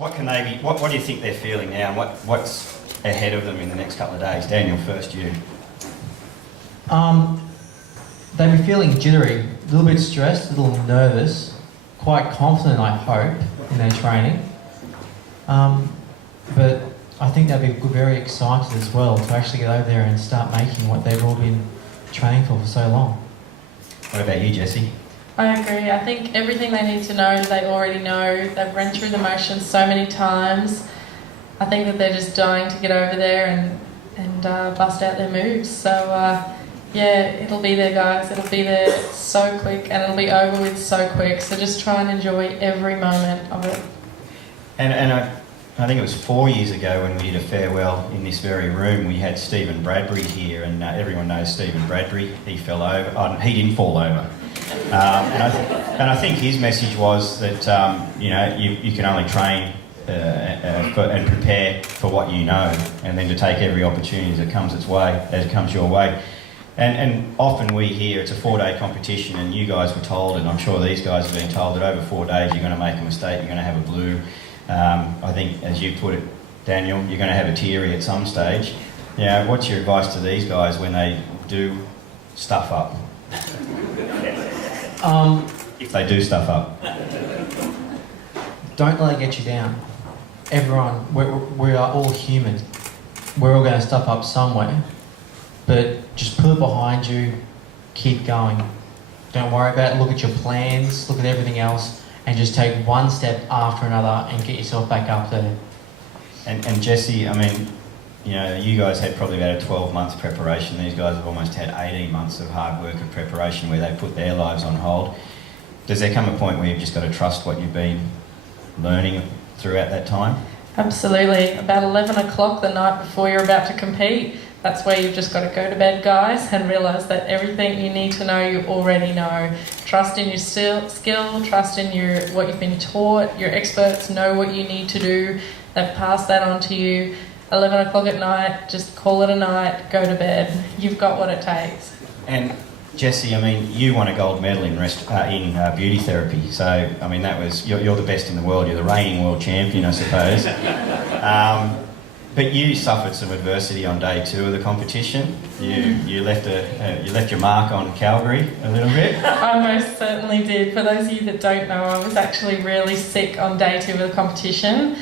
What can they be? What do you think they're feeling now? What's ahead of them in the next couple of days? Daniel, first you. They'll be feeling jittery, a little bit stressed, a little nervous, quite confident, I hope, in their training. But I think they'll be very excited as well to actually get over there and start making what they've all been training for so long. What about you, Jessie? I agree. I think everything they need to know, they already know. They've run through the motions so many times. I think that they're just dying to get over there and bust out their moves. So, yeah, it'll be there, guys. It'll be there so quick and it'll be over with so quick. So just try and enjoy every moment of it. And I think it was 4 years ago when we did a farewell in this very room. We had Stephen Bradbury here, and everyone knows Stephen Bradbury. He fell over. Oh, he didn't fall over. And I think his message was that you can only train and prepare for what you know, and then to take every opportunity that comes your way. And often we hear it's a 4-day competition, and you guys were told, and I'm sure these guys have been told, that over 4 days you're going to make a mistake, you're going to have a blue. I think, as you put it, Daniel, you're going to have a teary at some stage. What's your advice to these guys when they do stuff up? If they do stuff up. Don't let it get you down. Everyone, we are all human. We're all going to stuff up somewhere. But just put it behind you, keep going. Don't worry about it, look at your plans, look at everything else, and just take one step after another and get yourself back up there. And Jessie, I mean, you guys had probably about a 12-month preparation. These guys have almost had 18 months of hard work and preparation where they put their lives on hold. Does there come a point where you've just got to trust what you've been learning throughout that time? Absolutely. About 11 o'clock the night before you're about to compete, that's where you've just got to go to bed, guys, and realise that everything you need to know, you already know. Trust in your skill, trust in what you've been taught. Your experts know what you need to do. They've passed that on to you. 11 o'clock at night, just call it a night, go to bed. You've got what it takes. And Jessie, I mean, you won a gold medal in beauty therapy. So, I mean, you're the best in the world. You're the reigning world champion, I suppose. But you suffered some adversity on day 2 of the competition. You left your mark on Calgary a little bit. I most certainly did. For those of you that don't know, I was actually really sick on day 2 of the competition.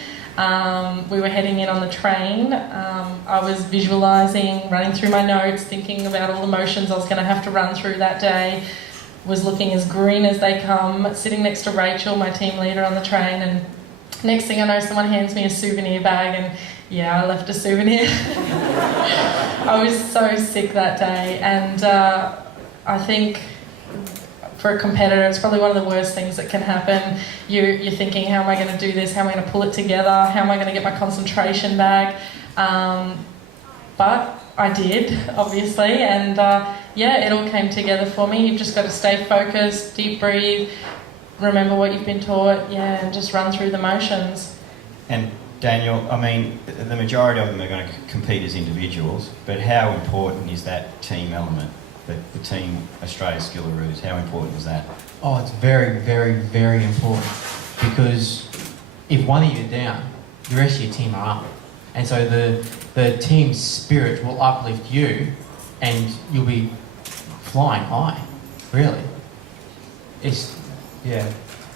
We were heading in on the train. I was visualising, running through my notes, thinking about all the motions I was going to have to run through that day. Was looking as green as they come, sitting next to Rachel, my team leader, on the train, and next thing I know, someone hands me a souvenir bag, and I left a souvenir. I was so sick that day, and I think for a competitor, it's probably one of the worst things that can happen. You're thinking, how am I going to do this? How am I going to pull it together? How am I going to get my concentration back? But I did, obviously, and it all came together for me. You've just got to stay focused, deep breathe, remember what you've been taught, and just run through the motions. And Daniel, I mean, the majority of them are going to compete as individuals, but how important is that team element? The team Australia Skillaroos, how important is that? Oh, it's very, very, very important, because if one of you are down, the rest of your team are up. And so the team spirit will uplift you and you'll be flying high, really.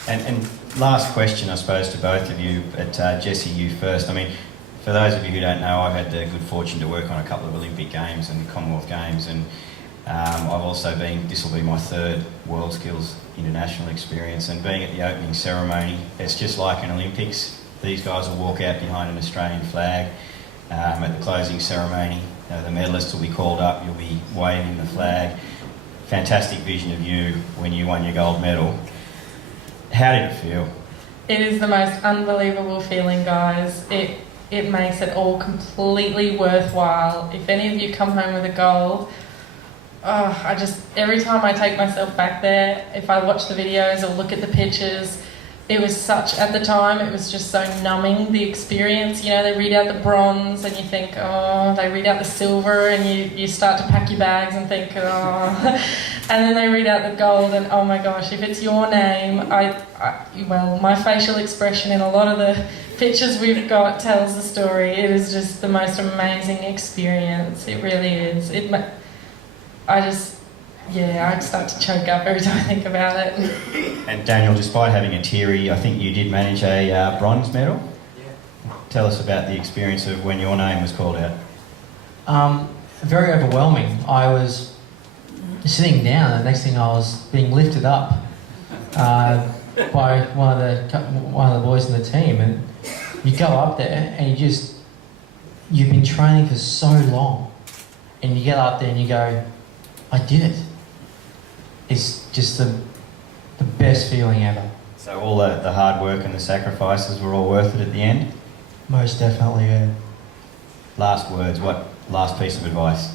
And last question, I suppose, to both of you, but Jessie, you first. I mean, for those of you who don't know, I've had the good fortune to work on a couple of Olympic Games and Commonwealth Games, and I've also this will be my 3rd World Skills International experience, and being at the opening ceremony, it's just like an Olympics. These guys will walk out behind an Australian flag. At the closing ceremony, the medalists will be called up, you'll be waving the flag. Fantastic vision of you when you won your gold medal. How did it feel? It is the most unbelievable feeling, guys. It makes it all completely worthwhile. If any of you come home with a gold, every time I take myself back there, if I watch the videos or look at the pictures, it was at the time, it was just so numbing, the experience. They read out the bronze and you think, oh, they read out the silver, and you start to pack your bags and think, oh. And then they read out the gold, and oh my gosh, if it's your name, well, my facial expression in a lot of the pictures we've got tells the story. It is just the most amazing experience. It really is. I'd start to choke up every time I think about it. And Daniel, despite having a teary, I think you did manage a bronze medal. Yeah. Tell us about the experience of when your name was called out. Very overwhelming. I was sitting down, and the next thing I was being lifted up by one of the boys in the team, and you go up there and you've been training for so long, and you get up there and you go, I did it. It's just the best feeling ever. So all the hard work and the sacrifices were all worth it at the end? Most definitely, yeah. Last words, what last piece of advice?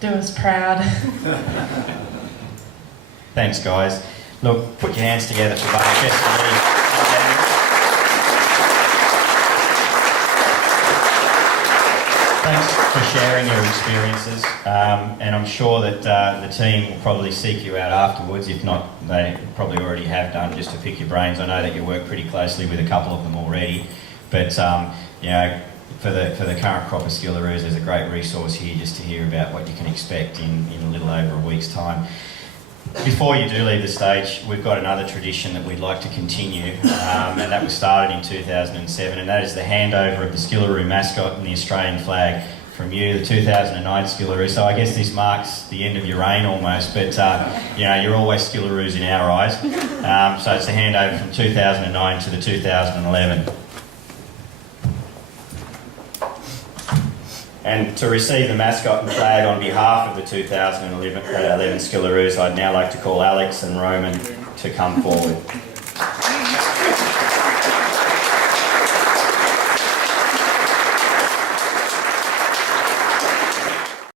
Do us proud. Thanks, guys. Look, put your hands together for both Jessie-Lee and Daniel. Thanks for sharing your experiences, and I'm sure that the team will probably seek you out afterwards. If not, they probably already have done, just to pick your brains. I know that you work pretty closely with a couple of them already, but you know, for the current crop of Skillaroos, there's a great resource here just to hear about what you can expect in a little over a week's time. Before you do leave the stage, we've got another tradition that we'd like to continue, and that was started in 2007, and that is the handover of the Skillaroo mascot and the Australian flag from you, the 2009 Skillaroo. So I guess this marks the end of your reign almost, but you know, you're always Skillaroos in our eyes. So it's the handover from 2009 to the 2011. And to receive the mascot and flag on behalf of the 2011 Skillaroos, I'd now like to call Alex and Roman to come forward.